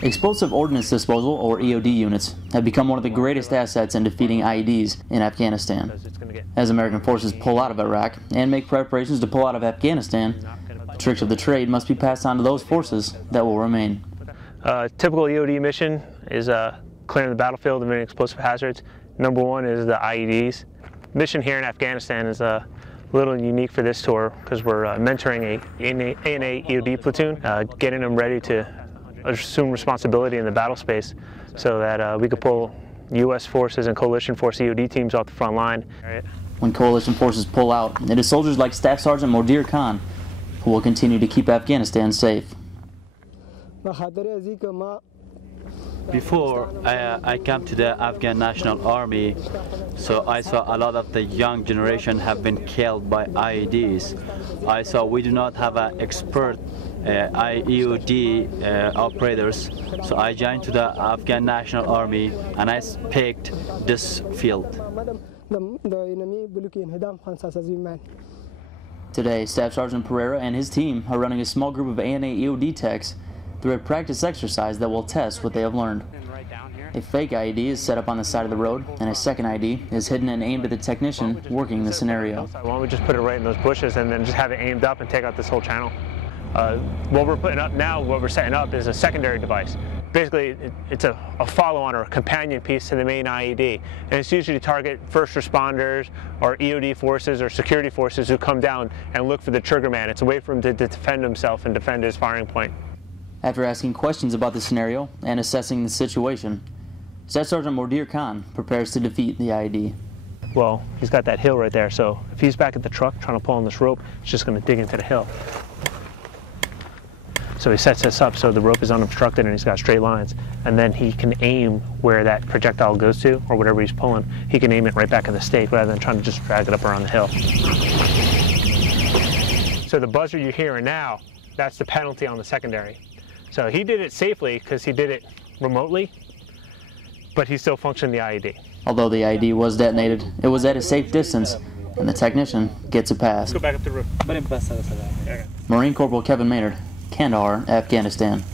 Explosive Ordnance Disposal, or EOD units, have become one of the greatest assets in defeating IEDs in Afghanistan. As American forces pull out of Iraq and make preparations to pull out of Afghanistan, the tricks of the trade must be passed on to those forces that will remain. Typical EOD mission is clearing the battlefield of any explosive hazards. Number one is the IEDs. Mission here in Afghanistan is a little unique for this tour because we're mentoring a ANA EOD platoon, getting them ready to assume responsibility in the battle space so that we could pull U.S. forces and coalition force EOD teams off the front line. When coalition forces pull out, it is soldiers like Staff Sergeant Modir Khan who will continue to keep Afghanistan safe. Before I came to the Afghan National Army, so I saw a lot of the young generation have been killed by IEDs. I saw we do not have an expert EOD operators, so I joined to the Afghan National Army and I picked this field. Today, Staff Sergeant Pereira and his team are running a small group of ANA EOD techs through a practice exercise that will test what they have learned. A fake IED is set up on the side of the road, and a second IED is hidden and aimed at the technician working the scenario. Why don't we just put it right in those bushes and then just have it aimed up and take out this whole channel? What we're putting up now, what we're setting up is a secondary device. Basically, it's a follow-on or a companion piece to the main IED, and it's usually to target first responders or EOD forces or security forces who come down and look for the trigger man. It's a way for him to defend himself and defend his firing point. After asking questions about the scenario and assessing the situation, Staff Sergeant Modir Khan prepares to defeat the IED. Well, he's got that hill right there, so if he's back at the truck trying to pull on this rope, he's just going to dig into the hill. So he sets this up so the rope is unobstructed and he's got straight lines, and then he can aim where that projectile goes to, or whatever he's pulling. He can aim it right back at the stake rather than trying to just drag it up around the hill. So the buzzer you're hearing now, that's the penalty on the secondary. So he did it safely because he did it remotely, but he still functioned the IED. Although the IED was detonated, it was at a safe distance, and the technician gets a pass. Let's go back up the roof. Marine Corporal Kevin Maynard, Kandahar, Afghanistan.